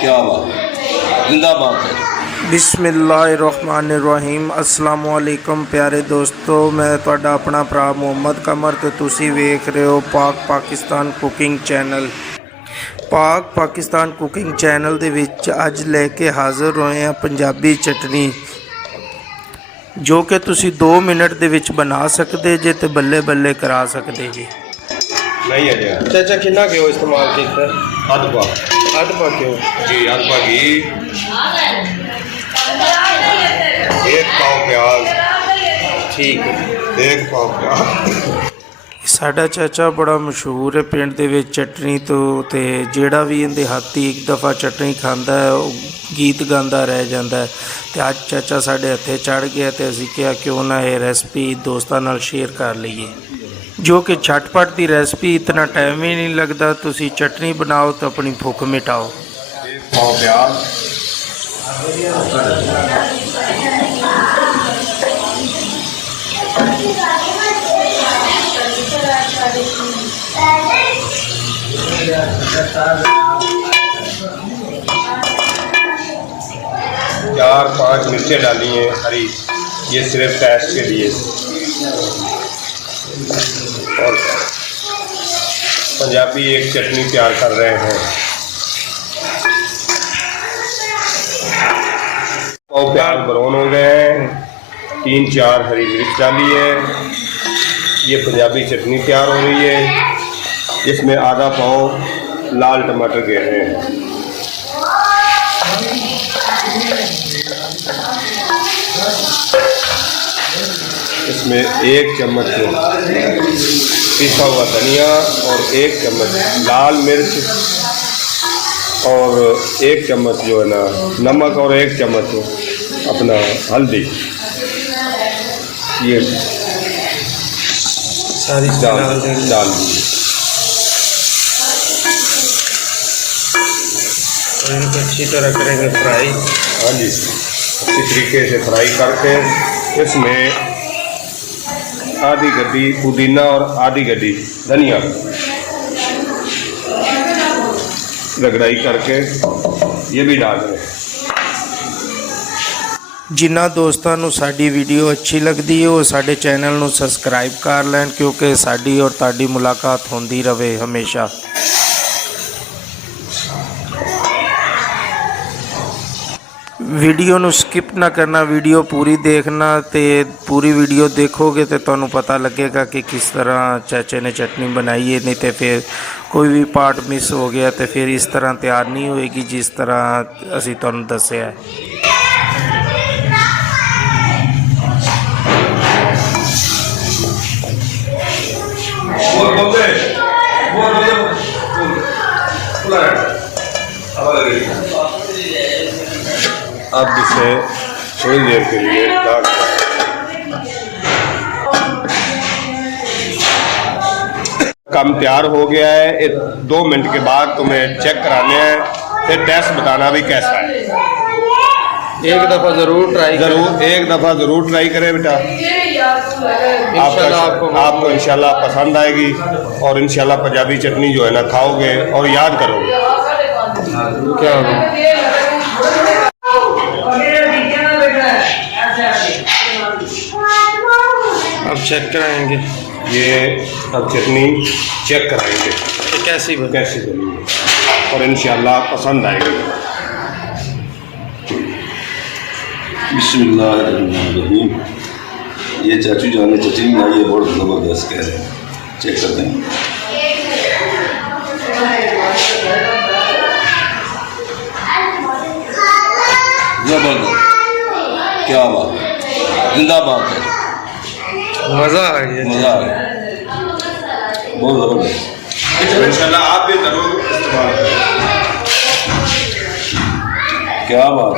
क्या बात, जिंदाबाद है। बिस्मिल्लाहिर्रहमानिर्रहीम। अस्सलाम वालेकुम प्यारे दोस्तों, मैं तुहाडा अपना भरा मुहम्मद कमर ते तुसी वेख रहे हो पाक पाकिस्तान कुकिंग चैनल। पाक पाकिस्तान कुकिंग चैनल दे विच अज लैके हाज़र होए हैं पंजाबी चटनी, जो कि तुसी 2 मिनट दे विच बना सकते जे ते बल्ले बल्ले करा सकते जी। नहीं है जी चाचा कितना घ्यो इस्तेमाल किया? अदबा अदबा घ्यो जी, अदबा घी, 1 पाव प्याज, ठीक है। 1 पाव प्याज। साडा चाचा बड़ा मशहूर है पिंड दे विच चटनी तो, ते जेड़ा भी इहदे हाथी एक दफ़ा चटनी खाता है वो गीत गांदा रह जाता है। तो अज चाचा साडे हथे चढ़ गया तो असीं कहा क्यों ना ये रेसिपी दोस्तां नाल शेयर कर लीए, जो कि झटपट की रेसिपी, इतना टाइम ही नहीं लगता। तुसी चटनी बनाओ तो अपनी भुख मिटाओ। 1 पाव प्याज, चार 5 मिर्चें डाली हैं हरी, ये सिर्फ टेस्ट के लिए। और पंजाबी एक चटनी तैयार कर रहे हैं। पाव प्याज ब्राउन हो गए हैं, 3-4 हरी मिर्च डाली है, ये पंजाबी चटनी तैयार हो रही है। इसमें आधा पाव लाल टमाटर गए हैं, इसमें 1 चम्मच पिसा हुआ धनिया और 1 चम्मच लाल मिर्च और 1 चम्मच जो है ना नमक और 1 चम्मच अपना हल्दी, ये सारी डाल दीजिए। और इनको अच्छी तरह करेंगे फ्राई। हाँ जी, अच्छी तरीके से फ्राई करके इसमें आधी गड्डी पुदीना और आधी गड्डी धनिया रगड़ाई करके ये भी डाल रहे हैं। जिन्ना दोस्तों नू साडी वीडियो अच्छी लगती है वो साडे चैनल नू सबसक्राइब कर लैन, क्योंकि साडी और ताडी मुलाकात होंदी रहे हमेशा। वीडियो नू स्किप ना करना, वीडियो पूरी देखना, तो पूरी वीडियो देखोगे तो तुहानू पता लगेगा कि किस तरह चाचे ने चटनी बनाई है। नहीं तो फिर कोई भी पार्ट मिस हो गया तो फिर इस तरह तैयार नहीं होएगी जिस तरह असी तुहानू दस्सिया है। अब इसे थोड़ी देर के लिए ढक काम तैयार हो गया है। 2 मिनट के बाद तुम्हें चेक कराने हैं, फिर टेस्ट बताना भी कैसा है। एक दफ़ा ज़रूर ट्राई करें बेटा, आपको इंशाल्लाह पसंद आएगी और इंशाल्लाह पंजाबी चटनी जो है ना खाओगे और याद करोगे। क्या होगा? अब चेक कराएंगे, ये अब चटनी चेक कराएंगे कैसी बनी और इंशाल्लाह पसंद आएगी। बिस्मिल्लाहिर्रहमानिर्रहीम। ये चाचू जान ने चटनी बनाई है, बहुत ज़बरदस्त कह रहे हैं। चेक करते हैं। जबरदस्त, क्या बात, जिंदाबाद है। मज़ा आ गया, मज़ा आ गया, बहुत ज़बरदस्त। इंशाल्लाह आप भी ज़रूर इस्तेमाल करें। क्या बात।